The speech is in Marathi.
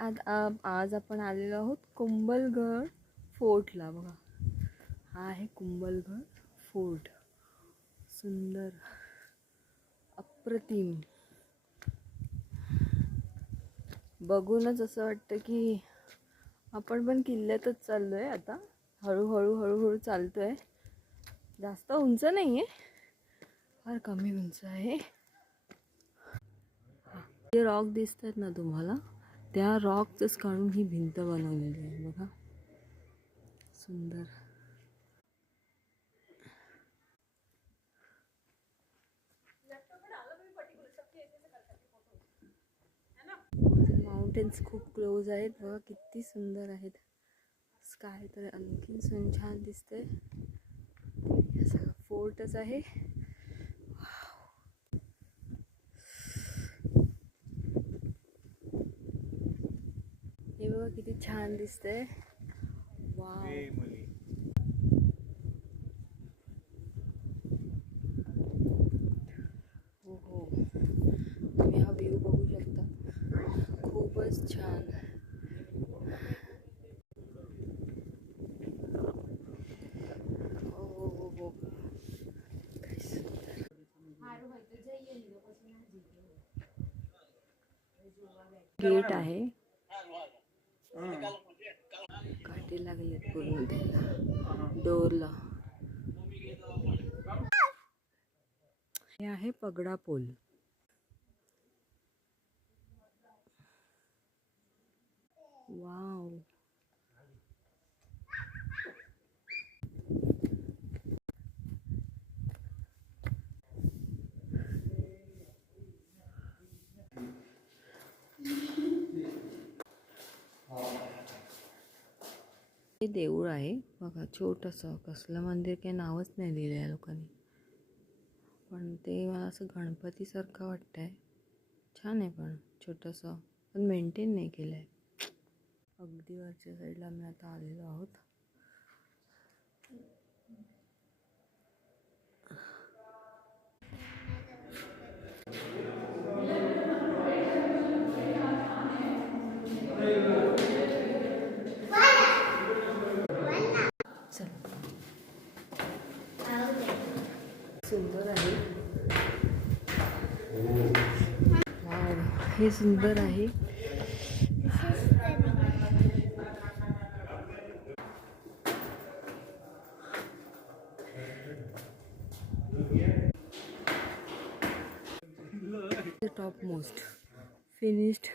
आज आपण आलेलो आहोत कुंभलगड फोर्टला. बघा, हा आहे कुंभलगड फोर्ट. सुंदर, अप्रतिम. बघूनच असं वाटतं की आपण पण किल्ल्यातच चाललोय. आता हळूहळू हळूहळू चालतोय. जास्त उंच नाही आहे, फार कमी उंच आहे. ते रॉक दिसतात ना तुम्हाला, त्या रॉकच काढून ही भिंत बनवलेली आहे. बघा, सुंदर. माउंटेन्स खूप क्लोज आहेत. बघा किती सुंदर आहेत. स्काय तर आणखीन छान दिसतंय. हे सगळं फोर्टच आहे. हे बघा किती छान दिसतंय. वाव. हो हो, तुम्ही हा व्ह्यू बघू शकता. खूपच छान. हो हो हो हो, काय सुंदर. गेट आहे. काटे लागलेत पूर्ण त्याला, डोरला. हे आहे पगडा पूल. वाव. हे देऊळ आहे बघा, छोटंसं. कसलं मंदिर, काही नावच नाही दिलं या लोकांनी, पण ते मला असं गणपतीसारखं वाटतंय. छान आहे, पण छोटंसं, पण मेंटेन नाही केलं आहे. अगदी वरच्या साईडला आम्ही आता आलेलो आहोत. सुंदर आहे. वाव, हे सुंदर आहे. The top most finished